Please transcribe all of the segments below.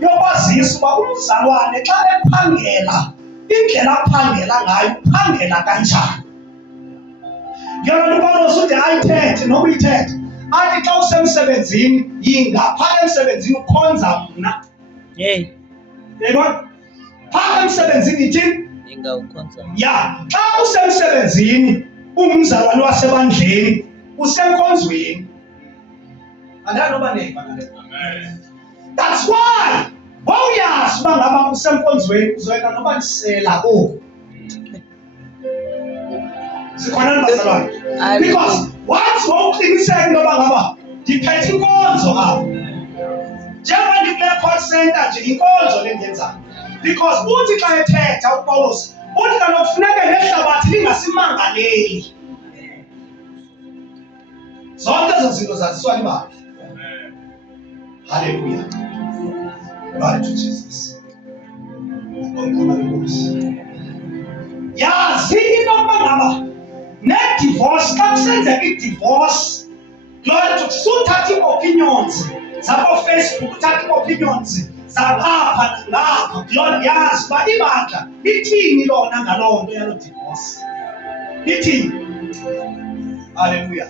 yokwazisa uba umzalwane xa ephangela indlela aphangela ngayo uphangela kanjani. Yona uPawulos ude ayithethe noba uyithethe athi xa usemsebenzini yingapha emsebenzini ukhonza mna. Yeyibona phaa emsebenzini ithini? Ya, xa usemsebenzini ungumzalwane wasebandleni usenkonzweni. Andanoba neva nale. That's why wawuyazi uba ngaba usenkonzweni uzoyeka noba nisela oku. Sikhona bazalwane. Because once wawuqiniseka intoba ngaba ndiphethe inkonzo apha. Njengoba ndikule call center nje inkonzo lengenzayo. Because uthi xa ethetha uPawulos uthi kaloku kufuneka nehlabathi lingasimangaleli. Zonke ezo zinto zaziswa libandla. Hallelujah. Glory to Jesus. Yazi intoba ngaba ne-divorce xa kusenzeka i-divorce, glory to Jesus, uthatha ii-opinions zakwa-Facebook, uthatha ii-opinions zalapha nalapha, glory, yazi uba ibandla lithini lona ngaloo nto yaloo divorce. Lithini? Hallelujah.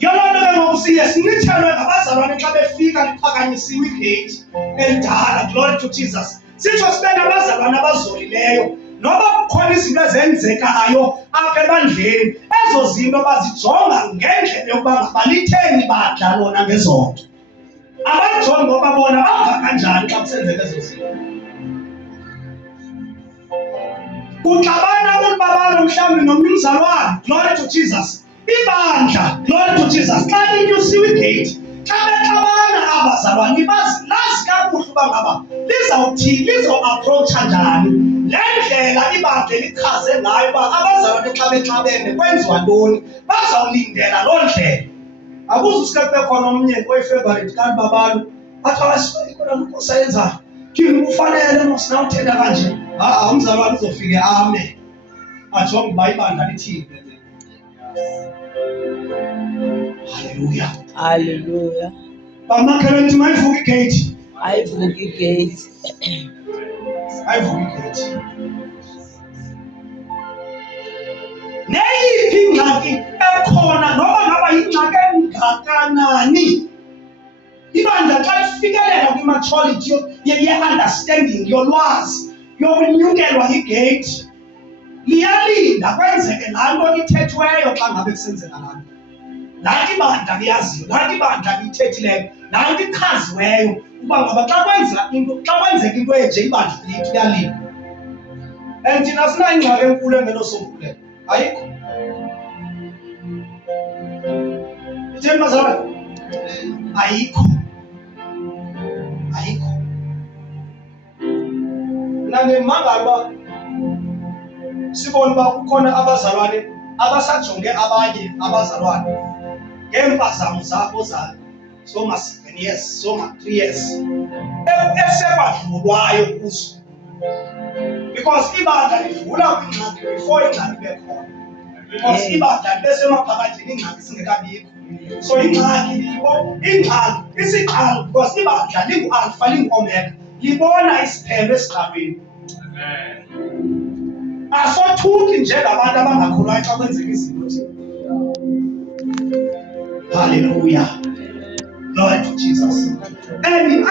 Yoloo nto ke ngoku siye sinithelwe ngabazalwane xa befika liphakanyisiwe igate elidala, glory to Jesus. Sitsho sibe nabazalwane abazolileyo noba kukhona izinto ezenzekayo apha ebandleni, ezo zinto bazijonga ngendlela yokuba ngaba litheni ibandla lona ngezo nto. Abajongi ngoba bona bava kanjani xa kusenzeka ezo zinto. Uxabana abantu babalo mhlawumbi nomnye umzalwane, glory to Jesus. Ibandla, glory to Jesus, xa linyusiwe igate, xa bexabana abazalwane lazi kakuhle uba ngaba lizo-aproacha njani. Le ndlela ibandla lichaze ngayo uba abazalwane xa bexabene kwenziwa ntoni, bazawulindela loo ndlela. Akuzuske kube khona omnye oyi-favorite kanti babalo athi awasikhona nkosi ayenzayo kini kufanele mosina uthetha kanje. Umzalwane uzofike ame ajonge uba ibandla lithini. Hallelujah. Hallelujah. Bamakhelwane nithi mayivuka igate. Ayivuka igate. Ayivuka igate. Neyiphi ingxaki ekhona noba ngaba yingxaki engakanani, ibandla xa lifikelela kwi-maturity ye-understanding, yolwazi, yokunyukelwa igate, liyalinda kwenzeke laa nto ithethweyo xa ngabe kusenzeka laa nto. Nathi ibandla liyaziyo, nathi ibandla liyithethileyo, nathi ichaziweyo uba ngaba xa kwenzeka into enje ibandla lethu liyalinda. And thina sinayo ingxaki enkulu engenosombulelo. Ayikho. Itheni bazalwane? Ayikho. Ayikho. Mna ndimangala uba sibone uba kukhona abazalwane abasajonge abanye abazalwane ngeempazamo zabo soma-7 years, soma-3 years esekwadlulwayo kuzo. Because ibandla livula kwingxaki before ingxaki ibe khona. Because ibandla libe semaphakathini ingxaki singekabikho. So ingxaki isiqalo, because ibandla lingu-alpha lingu-omega, libona isiphelo esiqalweni. Asothuki njengabantu abangakholwayo xa kwenzeka izinto thina. Hallelujah. Glory to Jesus. And